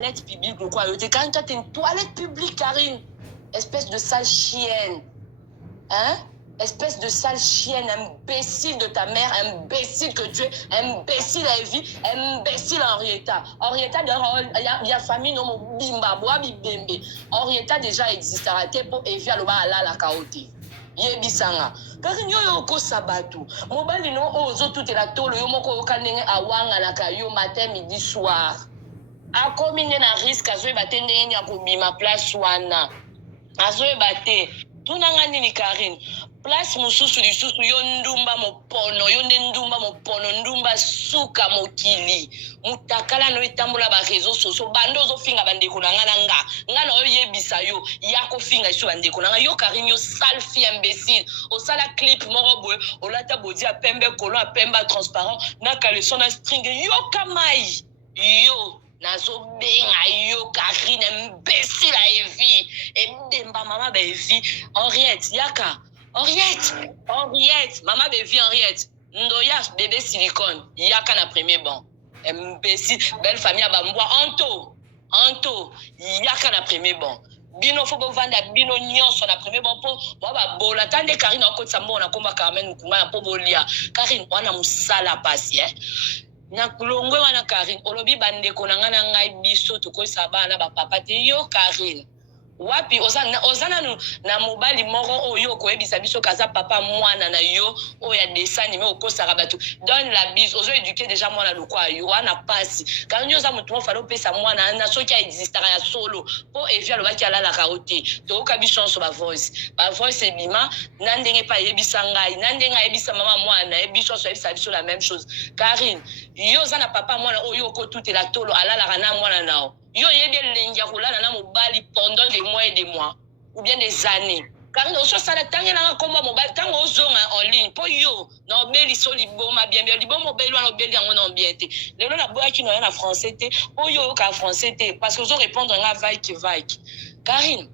toilette publique ou quoi. Quand toi, t'es une toilette publique, Karine. Espèce de sale chienne. Hein? Espèce de sale chienne, imbécile de ta mère, imbécile que tu es, imbécile à Evie, imbécile à Henrietta. Henrietta, il y a famille, non, bimba, bois, bibembe. Henrietta déjà existera pour Evie, aloba, ala, la kaote. Yebisanga. Karine yo yoko sabatu. Mobali no ozo tout la tolo yo moko kanenge awanga na kayo matin midi soir. A combien na risque azoe batende nya ko bima place wana. Azoe bate. Tunanga nini Karine. Place mususu lisusu yo ndumba mopono yo ndumba mopono ndumba suka mokili mutakala no itambola ba réseaux sociaux bando zo finga bandeko na nga na yebisa yo yako finga isu bandeko na yo Karine yo sale fille imbécile o sala clip moko boy o lata bodi a pembe kolo a pemba transparent na caleçon na string yo kamai yo nazo benga yo Karine imbécile a Evie et demba mama ba Evie Henriette yaka Henriette, maman bébé Henriette, Ndoya bébé silicone, yaka na premier banc. Imbécile, belle famille à Bamboa, Anto, yaka na premier banc. Bino faut vendre bino nyonso na premier banc po ba bola tande Karine en côte sambo na komba Carmen Nkunga po bolia. Karine wana musala pasi na kulongwe wana Karine olobi bandeko na ngana ngai biso to ko sabana ba papa te yo Karine. Wapi ozana na mobali moko oyo ko ebisa biso kaza papa mwana na yo oya desani me okosaka bato donne la bise ozo éduquer déjà mwana lokwa yo ana pasi quand nyo za mutu falo pesa mwana na soki a existera ya solo po Evie alobaki alala karote to ka biso so ba voice ebima na ndenge pa yebisa ngai na ndenge yebisa mama mwana ebiso so yebisa biso la même chose Karine yo za na papa mwana oyo ko tout la tolo alala na mwana nao yo yebe lengia kulala na mobali pendant des mois et des mois ou bien des années Karine oso sala tangi na komba mobali tango ozonga en ligne po yo na obeli so liboma bien liboma obeli wana obeli yango na bien te lelo na boya ki no na français te po yo ka français te parce que ozo répondre nga vaik Karine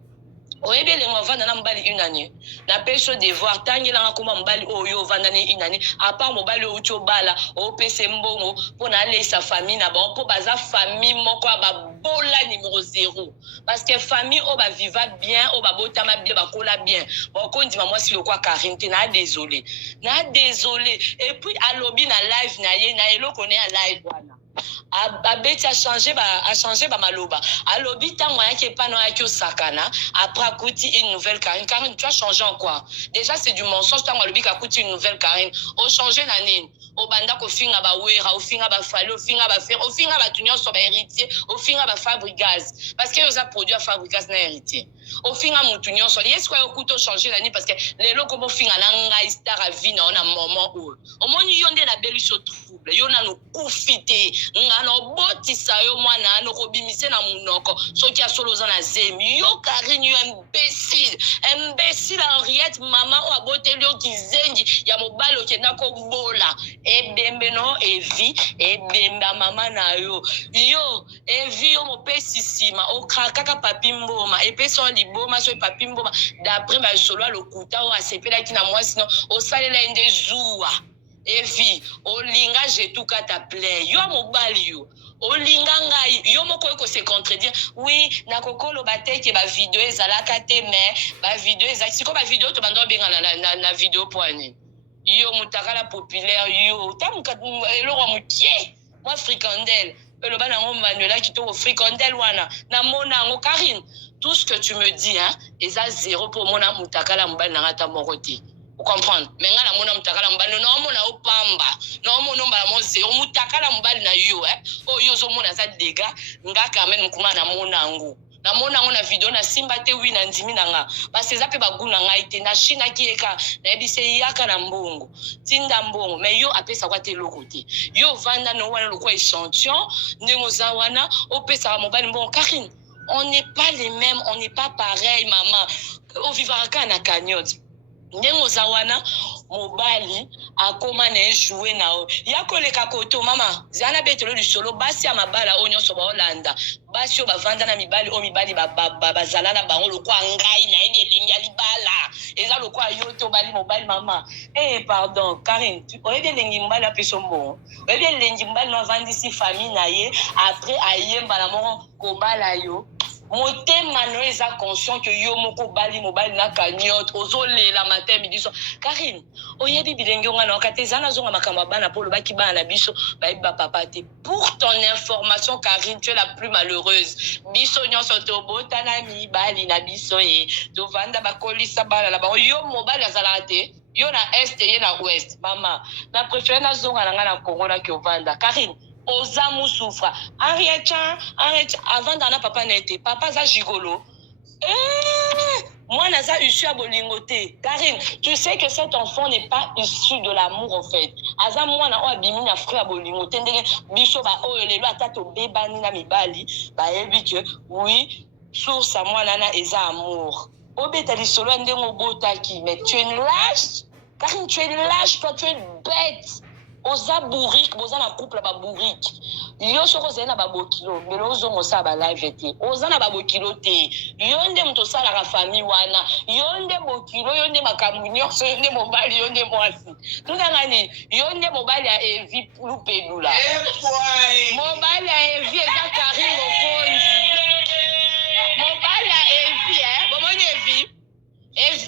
oyebe le vanda na mbali une année na peso devoir tangi la komba mbali oyo vanda ne une année à part mobali o chobala o pese mbongo po na aller sa famille na bon po baza famille moko ba bola numéro 0 parce que famille o ba viva bien o ba botama bien ba kola bien bon kondi ma moi si le quoi Karine te na désolé et puis alobi na live na ye na elo connaît à live wana abeti a changé ba maloba alobi tango yake pano yake sakana après akuti une nouvelle Karine tu as changé en quoi déjà c'est du mensonge tango alobi akuti une nouvelle Karine o changer na nini o banda ko finga ba wera o finga ba falo o finga ba fer o finga ba tunyo so ba héritier o finga ba fabricaz parce que yo za produit fabricaz na héritier o finga mutu nyonso yes kwa okuto changer na nini parce que lelo ko bo finga na ngai star a vie na moment o moni yo nde na beli so trouble yo na no kufite ngano botisa yo mwana no ko bimise na munoko soki asolo za na zemi yo Karine yo imbécile Henriette mama o aboteli yo kizengi ya mobalo kenda ko bola ebembe no Evie ebemba mama na yo Evie yo mopesi sima o kaka papi mboma epeso liboma so papi mboma d'après ba solo lokuta o asepela kina moi sinon o salela ende zuwa Evie olinga jetuka ta play yo mobali yo olinga ngai yo moko ko se contredire oui na kokolo bateke ba vidéo ezalaka te mais ba vidéo ezaki ko ba vidéo to bando benga na vidéo poani yo mutakala populaire yo tamuka eloko mukie moi fricandelle le bana ngo Manuela kitoko fricandelle wana na mona ngo Karine tout ce que tu me dis eza zéro pour mona mutakala mbali na ngata mokoti. Vous comprenez? Mais nga na mona mutakala mbali no mona opamba no mona mbala mo zéro mutakala mbali na yo o yo zo mona za dega nga Carmen Nkunga na mona ngo na mona ngo na video na simba te wi na ndimi na nga parce que zape baguna ngai te na shina kieka na ebise yaka na mbongo tinda mbongo mais yo apesa kwa te lokote yo vanda no wana lokwa échantillon ndingo za wana opesa mobali mbongo Karine on n'est pas les mêmes on n'est pas pareil maman on vivra ka na cagnotte ndingo za wana mobali akoma na jouer na o yakoleka koto mama zana betelo lisolo basi ya mabala onyo so ba Holanda basi o bavanda na mibali o mibali bazala na bango lokwa ngai na ede linga libala Et ça, le quoi, yo, tobali, mobile, maman. Eh, pardon, Karine, tu aurais bien l'engimbal à Pesombo. Aurais bien l'engimbal, nous avons ici famille, naïe, après, aïe, balamon, kobala, yo. Motema no eza conscient que yo moko bali mobali na cagnotte ozolela matin midi so Karine oyebi bilenge ngana okateza na zonga makamba bana polo baki bana biso ba papa te. Pour ton information Karine, tu es la plus malheureuse. Biso nyonso to botana mi bali na biso e to vanda bakolisa bala la ba yo mobali azala te. Yo na est ye na ouest mama na préféré na zonga na ngana Congo na Kiovanda Karine Ozamu souffre. Arrête, avant d'en papa n'était. Papa za gigolo. Moi, naza issu à bolingoté. Karine, tu sais que cet enfant n'est pas issu de l'amour, en fait. Aza moi na abimi na frère à bolingoté. Biso ba o elelo atato bebani na mibali. Ba ebi que oui, source à moi nana eza amour. Obeta li solo ndengo botaki, mais tu es une lâche. Karine, tu es une lâche, toi tu es une bête. Oza bourrique, boza na couple ba bourrique. Yo soko zena ba bokilo, melo zongo sa ba live te. Oza na ba bokilo te. Yo nde mto sala ka famille wana. Yo nde bokilo, yo nde makambu nyonso, yo nde mobali, yo nde mwasi. Tuna ngani, yo nde mobali ya Evi pulu pedula. Mobali ya Evi eza Karine Mokonzi. Mobali ya Evi, bomoni Evi.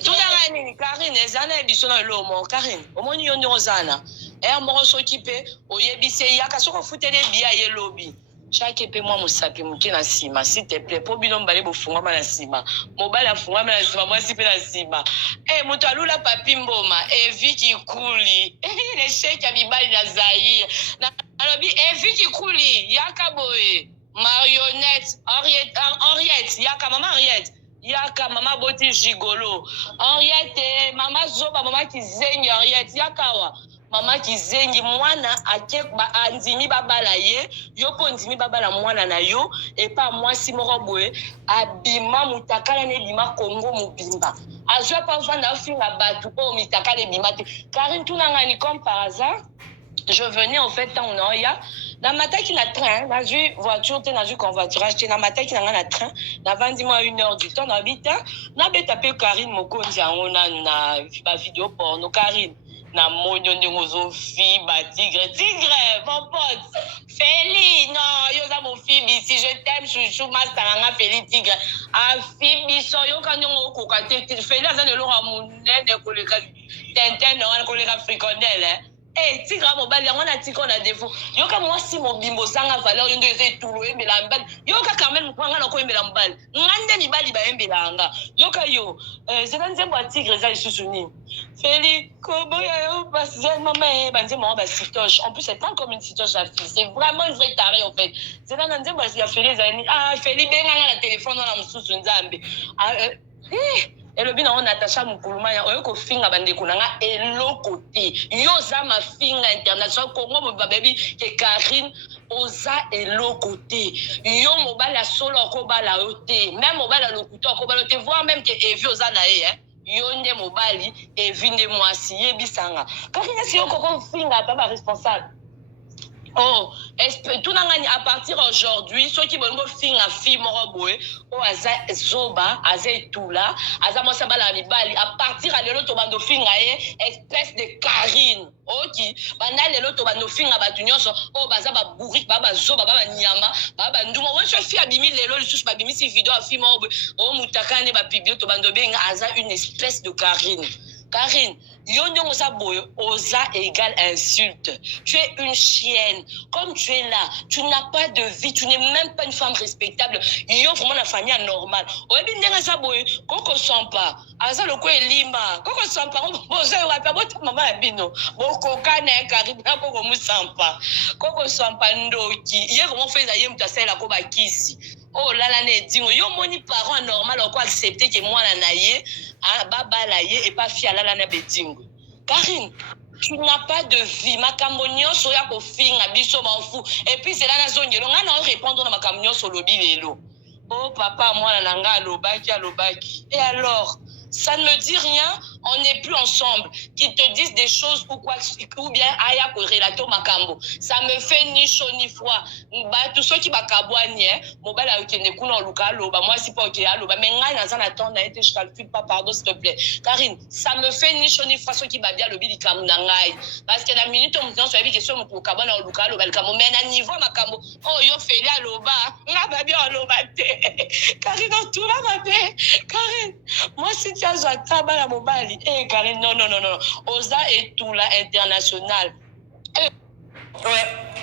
Tuna ngani, Karine ezana ebiso na lomo, Karine. Omoni yo nde ozana. Moko s'occuper oyebise yaka soko futele bia ye lobi chaque pe moi musapi muke na sima s'il te plaît po bino mbale bofunga na sima mobala funga na sima moi sipe na sima muto alula papi mboma Evi kuli le chèque ya bibali na Zaïre na alobi Evi kuli yaka boye marionnette Henriette yaka mama Henriette yaka mama boti gigolo Henriette mama zoba mama kizengi Henriette yaka wa Mama kizengi mwana akek ba andimi babala ye yo po ndimi babala mwana na yo et pas moi si moko boye abima mutakala ne bima Congo mubimba azwa pa vanda finga batu po mitakala bima te Karine tunangani comme par hasard je venais en fait en Oya na mataki na train na ju voiture te na ju convoiturage te na mataki na ngana train na vandi moi 1 heure du temps na bita na beta pe Karine Mokonzi angona na ba vidéo porno Karine na monyo ndengozo fi ba tigre mon pote Feli non yo za mon fibi si je t'aime chouchou master nga Feli tigre a fibi so yo kanyo ko ka te Feli azane lo ha munene ko le ka tenten no ko le ka fricondelle tigre mobali yango na tika na défaut yo ka moi si mobimbo sanga valeur yo ndeze tulo embela mbali yo ka quand même kwanga na ko embela mbali ngande ni bali ba embela nga yo ka yo c'est dans nzembo tigre za isusuni Feli koboya yo parce que maman banze mo ba sitoche en plus c'est pas comme une sitoche la fille c'est vraiment une vraie tarée en fait c'est dans nzembo ya Feli zani Feli benga na téléphone na mususu nzambe elobi na Natacha Mukulumanya oyo ko finga bandeko nanga eloko te yo za ma finga international Congo mo baby ke Karine oza eloko te yo mobala solo ko bala yo te même mobala lokuto ko bala te voir même que Evi oza na yo nde mobali Evi nde mwasi yebisanga Karine si yo ko finga pa ba responsable tout nangani à partir aujourd'hui ceux qui bongo finga fi moko boye o aza zoba aza etula aza mosa bala mibali à partir à lelo to bando finga espèce de Karine oki bana lelo to bando finga batu nyonso o baza ba bourrique ba zoba ba nyama ba nduma wonso fi abimi lelo lisusu ba bimi si vidéo fi moko o mutakane ba publier to bando benga aza une espèce de Karine Karine, Yondo Osaboy, Osa égale insulte. Tu es une chienne. Comme tu es là, tu n'as pas de vie, tu n'es même pas une femme respectable. Yo vraiment la famille anormale. Oebi ndenga Saboy, Koko Sampa, Asa loko elima, Koko Sampa, Boza Wapa, Bota Mama Abino, Boko Kane, Karina, Koko Musampa, Koko Sampa Ndoki. Hier, comment fait Zayem Tassel à Koba Kisi? Oh là là, Nedingo, yo moni parents normal, on peut accepter que moi la naïe, baba la et pas fia la na betingo. Karine, tu n'as pas de vie. Ma camonio soya ko finga biso m'en fou. Et puis c'est là na zone on a répondre na ma camonio sur le bilelo. Oh papa, moi la langa lobaki. Et alors, ça ne me dit rien. on n'est plus ensemble, qu'ils te disent des choses ou quoi, ou bien aya relato makambo. Ça me fait ni chaud ni froid. Tous ceux qui bakabouani, mobile a été nekuna luka loba, moi si pas ok loba, mais ngai nazan attendre été je calcule pas, pardon s'il te plaît. Karine, ça me fait ni chaud ni froid ceux qui babia lobi di kamuna ngai. Parce que la minute on me dit sur la vie question mon kabana luka loba, le kamo, mais à niveau makambo, oh yo feli à loba, nga babia loba te. Karine, on tout va ma paix. Karine, moi si tu as un tabac à mobile, eh Karine, non. Osa et tout là international. Ouais.